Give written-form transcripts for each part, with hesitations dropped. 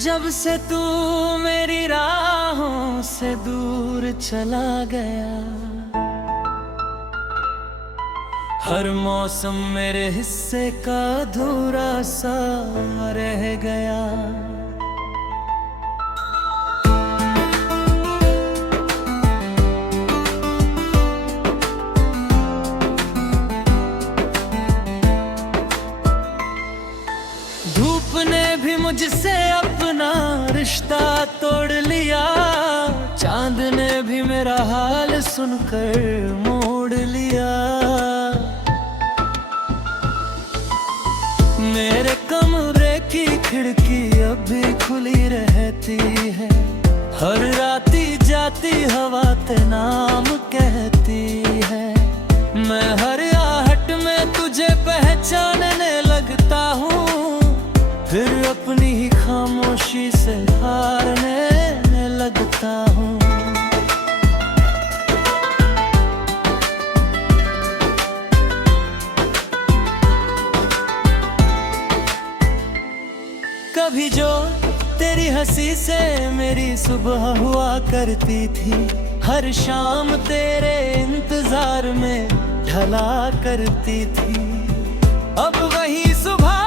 जब से तू मेरी राहों से दूर चला गया, हर मौसम मेरे हिस्से का अधूरा सा रह गया। धूप ने भी मुझसे अपना रिश्ता तोड़ लिया, चांद ने भी मेरा हाल सुनकर मोड़ लिया। मेरे कमरे की खिड़की अब भी खुली रहती है, हर राती जाती हवा ते नाम कहती है। मैं हर आहट में तुझे पहचानने लगता हूँ, फिर अपनी ही खामोशी से हारने लगता हूँ। कभी जो तेरी हंसी से मेरी सुबह हुआ करती थी, हर शाम तेरे इंतजार में ढला करती थी। अब वही सुबह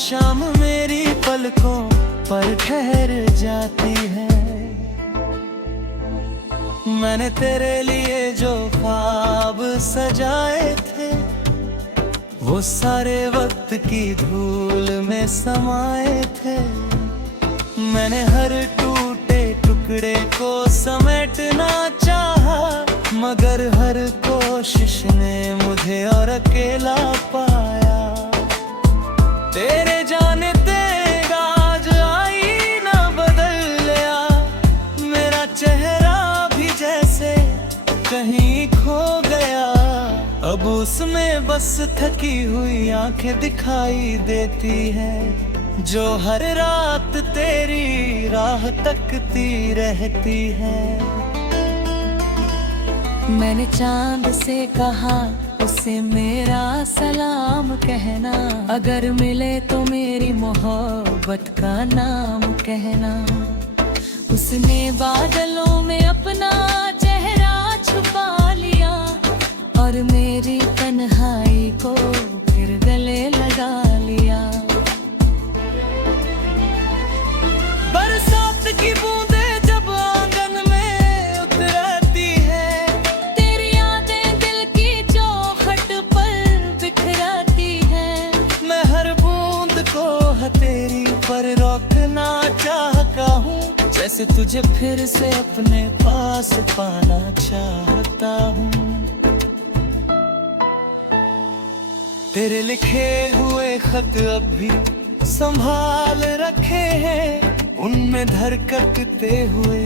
शाम मेरी पलकों पर ठहर जाती है। मैंने तेरे लिए जो ख्वाब सजाए थे, वो सारे वक्त की धूल में समाये थे। मैंने हर टूटे टुकड़े को समेटना चाहा, मगर हर कोशिश ने मुझे और अकेला पाया। तेरे जाने तेरा आज आईना बदल गया, मेरा चेहरा भी जैसे कहीं खो गया। अब उसमें बस थकी हुई आंखें दिखाई देती है, जो हर रात तेरी राह तकती रहती है। मैंने चांद से कहा उसे मेरा सलाम कहना, अगर मिले तो मेरी मोहब्बत का नाम कहना। उसने बादलों में अपना चेहरा छुपा लिया, और मेरी तन्हाई को फिर गले लगा लिया। बरसात की बूंदे जब आंगन में उतरती है, तेरी यादें दिल की चौखट पर बिखरती है। मैं हर बूंद को हथेली पर रोकना चाहता हूँ, जैसे तुझे फिर से अपने पास पाना चाहता हूँ। तेरे लिखे हुए खत अब भी संभाल रखे हैं, उनमें धड़कते हुए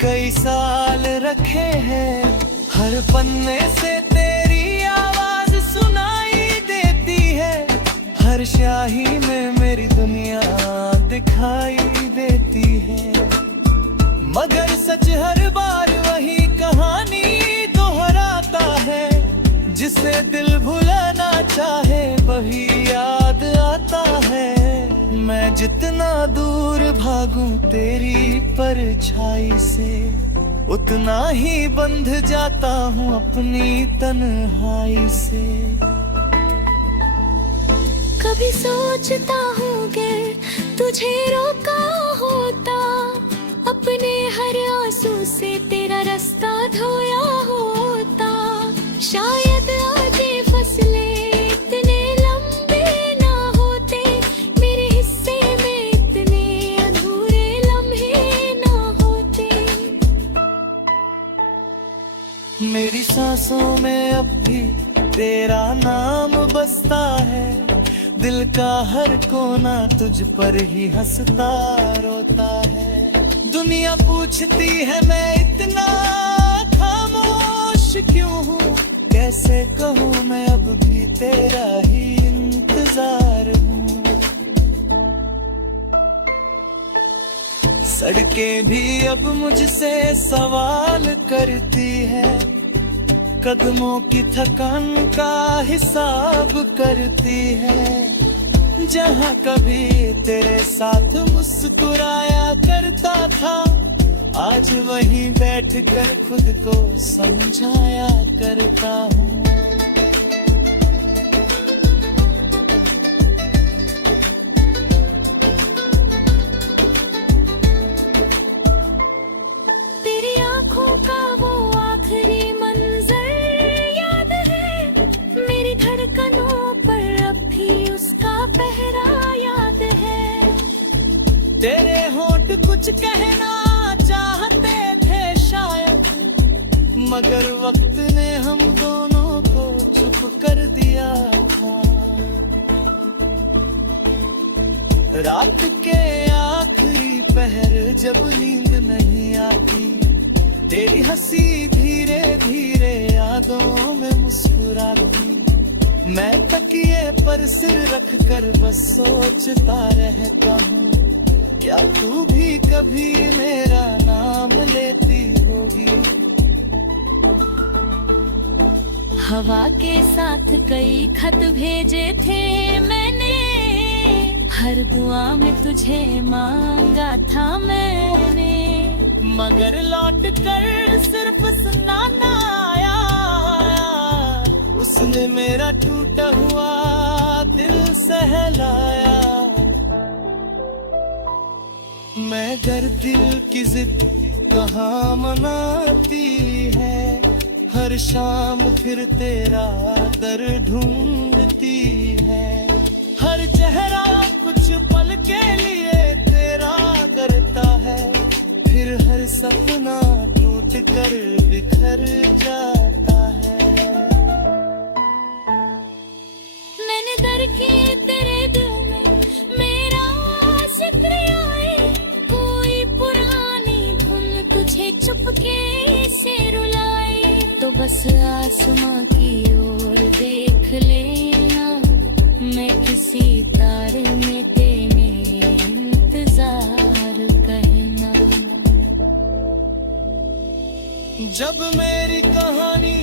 कई साल रखे हैं। हर पन्ने से तेरी आवाज सुनाई देती है, हर स्याही में मेरी दुनिया दिखाई देती है। मगर सच हर बार वही कहानी दोहराता है, जिसे दिल भुलाना चाहे वही याद आता है। मैं जितना दूर भागूं तेरी परछाई से, उतना ही बंध जाता हूँ अपनी तन्हाई से। कभी सोचता हूँ अगर तुझे रोका होता, अपने हर आंसू से तेरा रास्ता धोया होता, शायद आगे फसलें इतने लंबे ना होते, मेरे हिस्से में इतने अधूरे लम्हे ना होते। मेरी सांसों में अब भी तेरा नाम बसता है, दिल का हर कोना तुझ पर ही हंसता रोता है। दुनिया पूछती है मैं इतना खामोश क्यों हूँ, कैसे कहूँ मैं अब भी तेरा ही इंतजार हूँ। सड़कें भी अब मुझसे सवाल करती है, कदमों की थकान का हिसाब करती है। जहाँ कभी तेरे साथ मुस्कुराया करता था, आज वहीं बैठकर खुद को समझाया करता हूँ। तेरी आंखों का वो आखिरी मंजर याद है, मेरी धड़कनों पर अब भी उसका पहरा याद है। तेरे होठ कुछ कहना चाहते थे शायद, मगर वक्त ने हम दोनों को चुप कर दिया था। रात के आखिरी पहर जब नींद नहीं आती, तेरी हंसी धीरे धीरे यादों में मुस्कुराती। मैं तकिए पर सिर रख कर बस सोचता रहता हूँ, क्या तू भी कभी मेरा नाम लेती होगी। हवा के साथ कई खत भेजे थे मैंने, हर दुआ में तुझे मांगा था मैंने, मगर लौट कर सिर्फ सुनाना आया। उसने मेरा टूटा हुआ दिल सहलाया। मैं गर दिल की जिद कहाँ मनाती है, हर शाम फिर तेरा दर ढूंढती है। हर चेहरा कुछ पल के लिए तेरा करता है, फिर हर सपना टूट कर बिखर जाता है। मैंने दर की तेरे दिल में मेरा जिक्र आए, कोई पुरानी धुन तुझे चुपके से रुलाए, तो बस आसमां की ओर देख लेना, मैं किसी तारे में तेरे इंतजार कहना। जब मेरी कहानी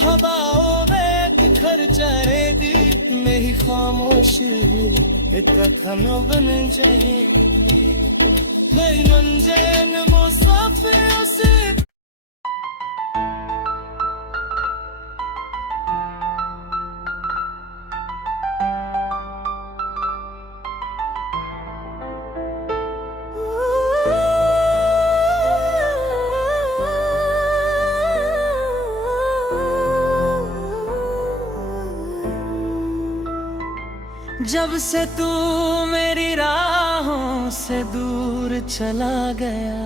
हवाओं में बिखर जाएगी, मेरी खामोशी एक खाना बन जाएगी। मेरी मंजिल मुसाफिरों से जब से तू मेरी राहों से दूर चला गया,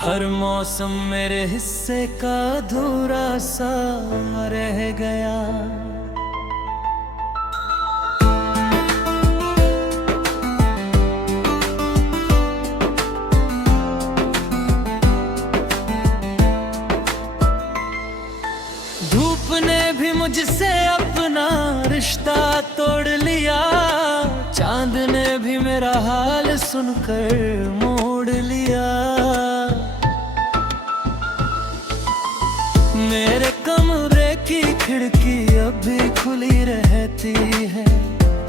हर मौसम मेरे हिस्से का अधूरा सा रह गया। धूप ने भी मुझसे अपना रिश्ता तोड़ लिया, चांद ने भी मेरा हाल सुनकर मोड़ लिया। मेरे कमरे की खिड़की अब भी खुली रहती है,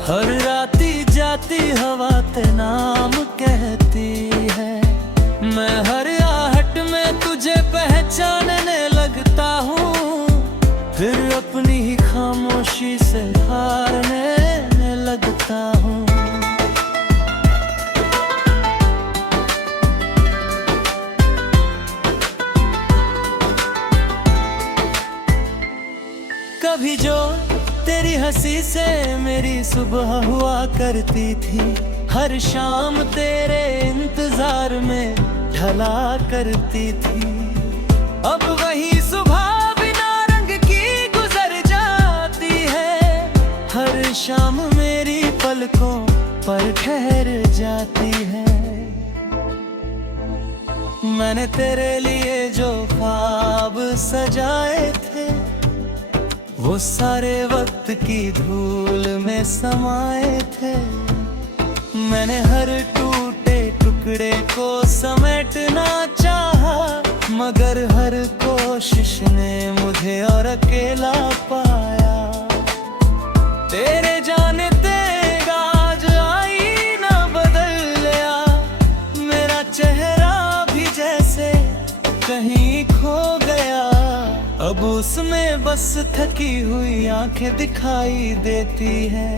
हर राती जाती हवा ते नाम कहती है। मैं हर आहट में तुझे पहचानने लगता हूँ, फिर अपनी ही खामोशी से हारने लगता हूँ। कभी जो तेरी हंसी से मेरी सुबह हुआ करती थी, हर शाम तेरे इंतजार में ढला करती थी। अब वही सुबह शाम मेरी पलकों पर ठहर जाती है। मैंने तेरे लिए जो ख्वाब सजाए थे, वो सारे वक्त की धूल में समाये थे। मैंने हर टूटे टुकड़े को समेटना चाहा, मगर हर तुझे और अकेला पाया। तेरे जाने तेरा आज आईना बदल गया, मेरा चेहरा भी जैसे कहीं खो गया। अब उसमें बस थकी हुई आंखें दिखाई देती है,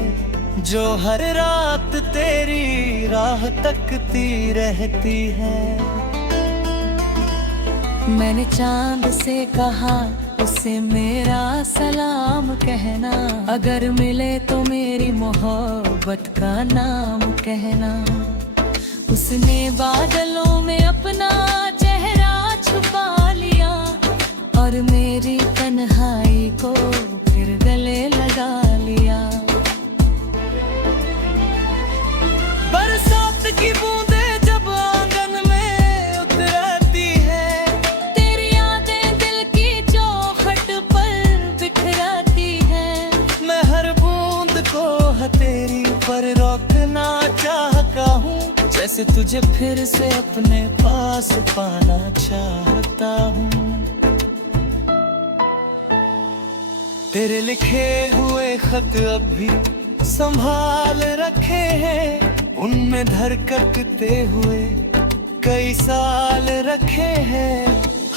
जो हर रात तेरी राह तकती रहती है। मैंने चांद से कहा उसे मेरा सलाम कहना, अगर मिले तो मेरी मोहब्बत का नाम कहना। उसने बादलों में अपना चेहरा छुपा लिया और मेरी तन्हाई को फिर गले लगा लिया। बरसात की बूंदे जब आंगन में उतरती है, तेरी यादें दिल की चौखट पर बिखरती है। मैं हर बूंद को हथेली पर रोकना चाहता हूँ, जैसे तुझे फिर से अपने पास पाना चाहता हूँ। तेरे लिखे हुए खत अब भी संभाल रखे हैं, उनमें धड़कते हुए कई साल रखे हैं।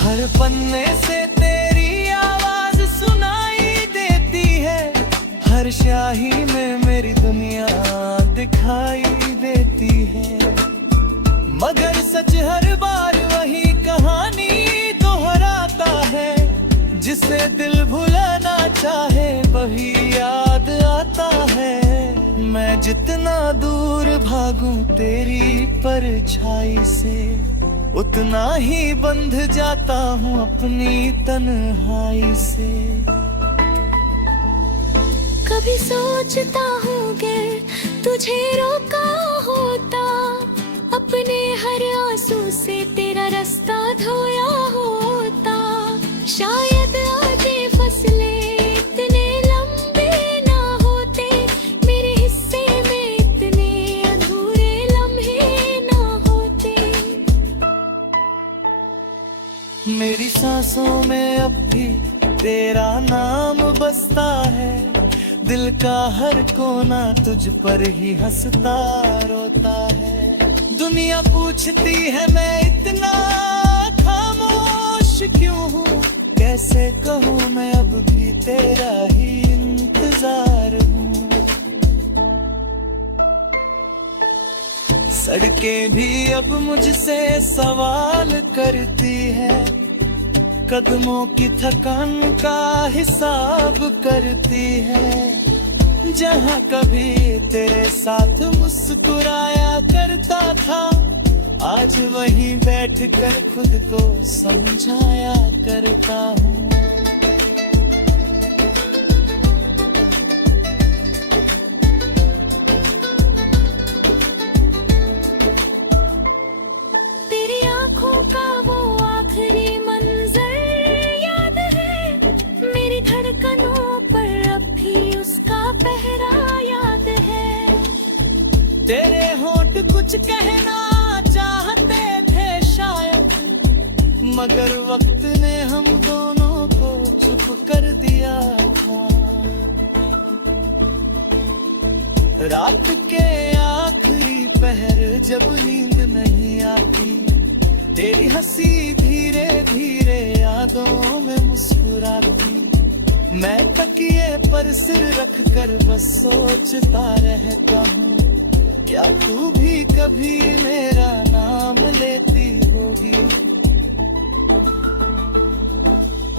हर पन्ने से तेरी आवाज सुनाई देती है, हर स्याही में मेरी दुनिया दिखाई देती है। मगर सच हर बार वही कहानी दोहराता है, जिसे दिल भुलाना चाहे वही याद आता है। मैं जितना दूर भागूं तेरी परछाई से, उतना ही बंध जाता हूँ अपनी तन्हाई से। कभी सोचता हूँ गर तुझे रोका होता, अपने हर आंसू से तेरा रास्ता धोया होता। शायद आज ये फसलें इतने लंबे ना होते, मेरे हिस्से में इतने अधूरे लम्हे ना होते। मेरी सांसों में अब भी तेरा नाम बसता है, दिल का हर कोना तुझ पर ही हंसता रोता है। दुनिया पूछती है मैं इतना खामोश क्यों हूँ, कैसे कहूँ मैं अब भी तेरा ही इंतजार हूँ। सड़कें भी अब मुझसे सवाल करती है, कदमों की थकान का हिसाब करती है। जहाँ कभी तेरे साथ मुस्कुराया करता था, आज वहीं बैठकर खुद को समझाया करता हूँ। तेरी आंखों का वो आखिरी मंजर याद है, मेरी धड़कनों पर अब भी उसका पहरा याद है। तेरे होंठ कुछ कहना चाहते थे शायद, मगर वक्त ने हम दोनों को चुप कर दिया था। रात के आखिरी पहर जब नींद नहीं आती, तेरी हंसी धीरे धीरे यादों में मुस्कुराती। मैं तकिए पर सिर रख कर बस सोचता रहता हूँ, क्या तू भी कभी मेरा नाम लेती होगी।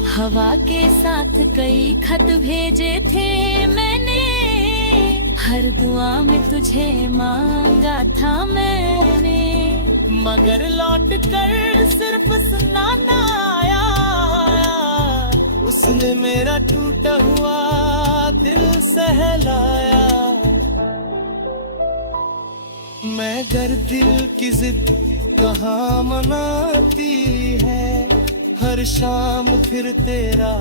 हवा के साथ कई खत भेजे थे मैंने, हर दुआ में तुझे मांगा था मैंने। मगर लौट कर सिर्फ सुनाना आया, उसने मेरा टूटा हुआ दिल सहलाया। मैं गर दिल की जिद कहाँ मनाती है, हर शाम फिर तेरा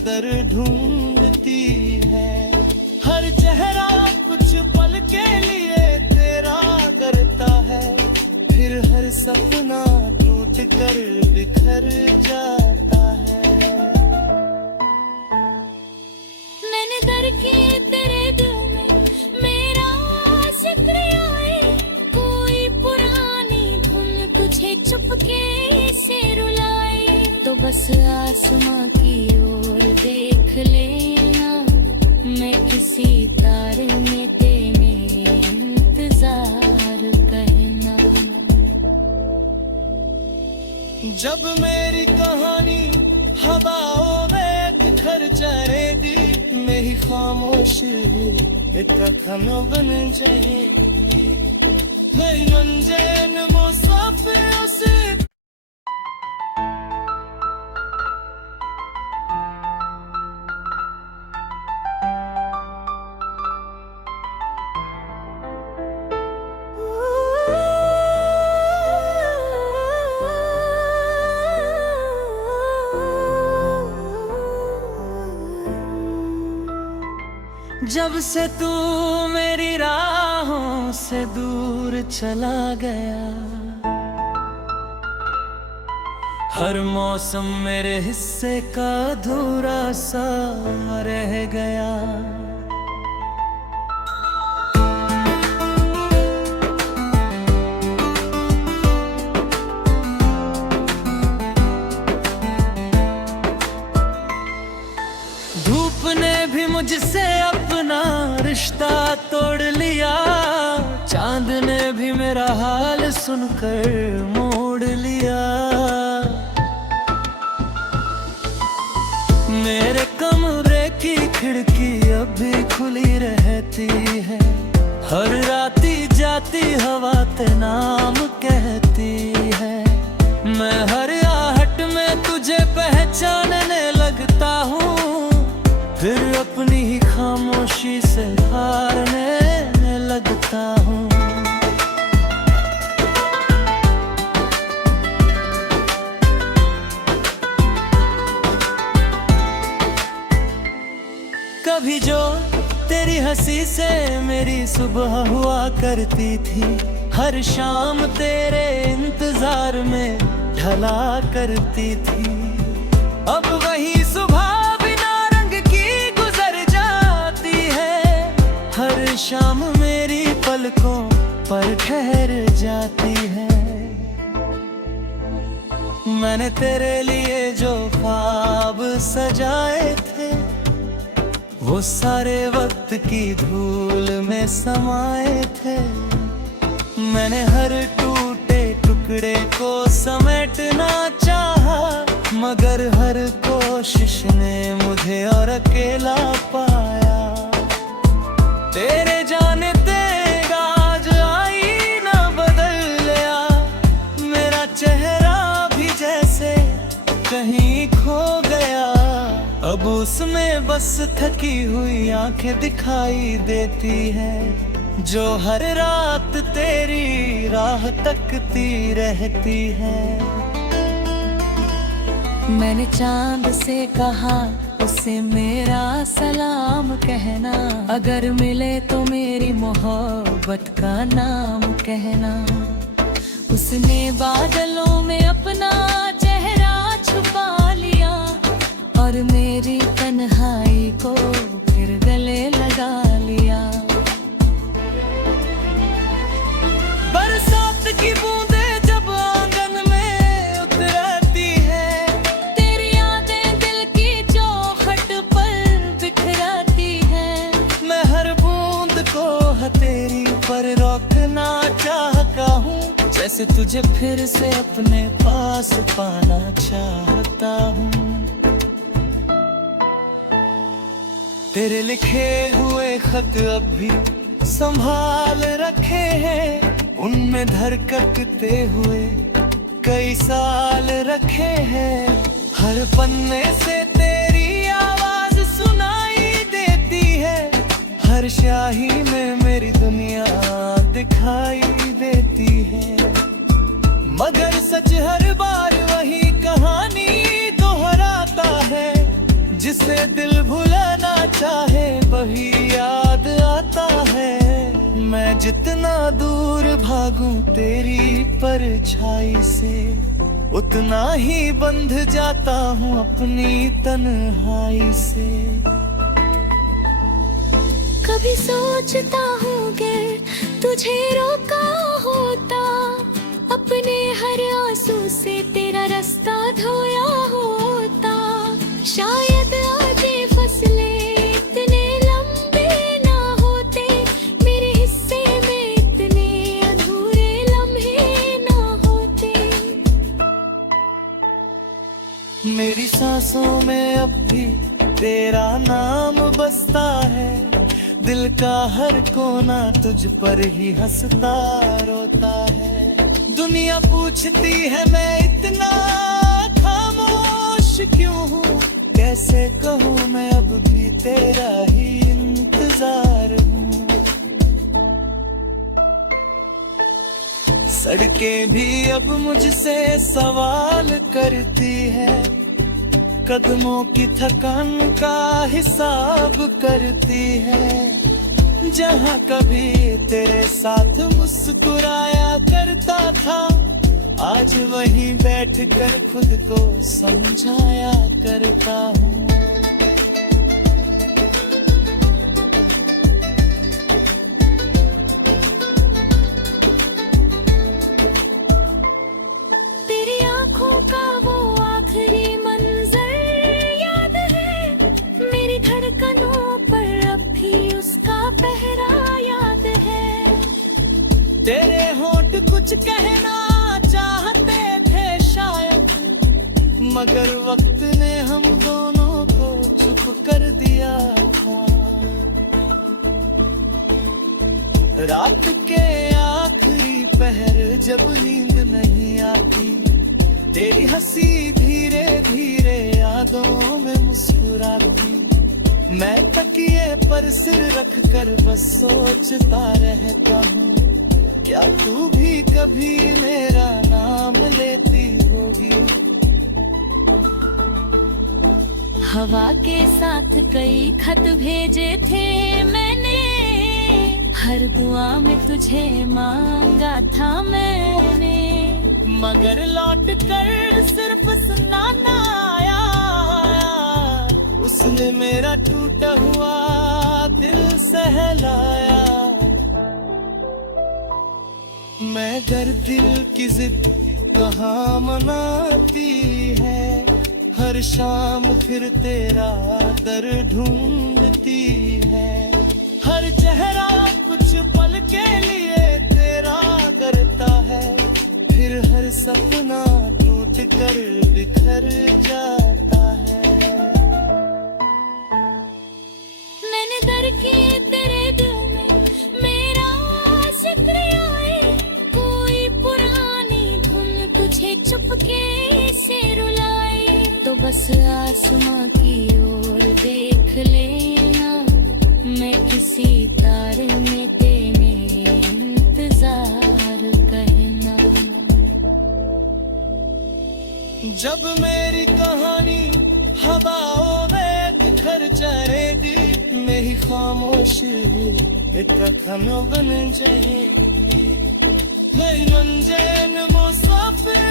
दर ढूंढती है। हर चेहरा कुछ पल के लिए तेरा करता है, फिर हर सपना टूट कर बिखर जाता है। कि तेरे दिल में मेरा जिक्र आए, कोई पुरानी धुन तुझे चुपके से रुलाए, तो बस आसमां की ओर देख लेना, मैं किसी तारे में तेरे इंतजार कहना। जब मेरी कहानी हवाओं में बिखर जाएगी, मेरी खामोशी एक कथन बन जाएगी, मेरी मंजिल वो सफर से। जब से तू मेरी राहों से दूर चला गया, हर मौसम मेरे हिस्से का अधूरा सा रह गया। धूप ने भी मुझसे अपना रिश्ता तोड़ लिया, चांद ने भी मेरा हाल सुनकर मोड़ लिया। मेरे कमरे की खिड़की अभी खुली रहती है, हर राती जाती हवा ते नाम कहती है। मैं हर आहट में तुझे पहचानने लगता हूँ, फिर अपनी ही खामोशी से हारने लगता हूँ। कभी जो तेरी हंसी से मेरी सुबह हुआ करती थी, हर शाम तेरे इंतजार में ढला करती थी। अब वही सुबह शाम मेरी पलकों पर ठहर जाती है। मैंने तेरे लिए जो ख्वाब सजाए थे, वो सारे वक्त की धूल में समाये थे। मैंने हर टूटे टुकड़े को समेटना चाहा, मगर हर कोशिश ने मुझे और अकेला पाया। तेरे जाने तेरा आज आईना बदल गया, मेरा चेहरा भी जैसे कहीं खो गया। अब उसमें बस थकी हुई आंखें दिखाई देती है, जो हर रात तेरी राह तकती रहती है। मैंने चांद से कहा उसे मेरा सलाम कहना, अगर मिले तो मेरी मोहब्बत का नाम कहना। उसने बादलों में अपना चेहरा छुपा लिया, और मेरी तन्हाई को फिर गले लगा लिया। बरसात की बूंदे जब आंगन में उतरती है, तेरी यादें दिल की चौखट पर बिखराती है। मैं हर बूंद को हथेली पर रोकना चाहता हूँ, जैसे तुझे फिर से अपने पास पाना चाहता हूँ। तेरे लिखे हुए खत अब भी संभाल रखे हैं, उनमें धड़कते हुए कई साल रखे हैं। हर पन्ने से तेरी आवाज सुनाई देती है, हर स्याही में मेरी दुनिया दिखाई देती है। मगर सच हर बार वही कहानी दोहराता है, जिसे दिल भुलाना चाहे वही याद आता है। मैं जितना दूर भागूं तेरी परछाई से, उतना ही बंध जाता हूँ अपनी तन्हाई से। कभी सोचता हूँ अगर तुझे रोका होता, अपने हर आंसू से तेरा रास्ता धोया होता, शायद आज ये फसलें इतने लंबे ना होते, मेरे हिस्से में इतने अधूरे लम्हे ना होते। मेरी सांसों में अब भी तेरा नाम बसता है, दिल का हर कोना तुझ पर ही हंसता रोता है। दुनिया पूछती है मैं इतना खामोश क्यों हूँ, कैसे कहूँ मैं अब भी तेरा ही इंतजार हूँ। सड़कें भी अब मुझसे सवाल करती है, कदमों की थकान का हिसाब करती है। जहाँ कभी तेरे साथ मुस्कुराया करता था, आज वहीं बैठकर खुद को समझाया करता हूँ। तेरी आंखों का वो आखिरी मंजर याद है, मेरी धड़कनों पर अब भी उसका पहरा याद है। तेरे होंठ कुछ कहना चाहते थे शायद, मगर वक्त ने हम दोनों को चुप कर दिया था। रात के आखिरी पहर जब नींद नहीं आती, तेरी हंसी धीरे धीरे यादों में मुस्कुराती, मैं तकिए पर सिर रख कर बस सोचता रहता हूँ, क्या तू भी कभी मेरा नाम लेती होगी। हवा के साथ कई खत भेजे थे मैंने, हर दुआ में तुझे मांगा था मैंने, मगर लौट कर सिर्फ सुनाना आया, उसने मेरा टूटा हुआ दिल सहलाया। मैं घर दिल की जिद कहाँ मनाती है, हर शाम फिर तेरा दर ढूंढती है। हर चेहरा कुछ पल के लिए तेरा करता है, फिर हर सपना टूट कर बिखर जाता है। मैंने दर किए तेरे दिल में मेरा जिक्र आए, कोई पुरानी धुन तुझे चुपके से रुलाए, तो बस आसमां की ओर देख लेना, मैं किसी तारे में तेरे इंतजार कहना। जब मेरी कहानी हवाओं में बिखर जाएगी, मेरी खामोशी एक कखन बन जाएगी, मेरी मंजिल मुसाफिर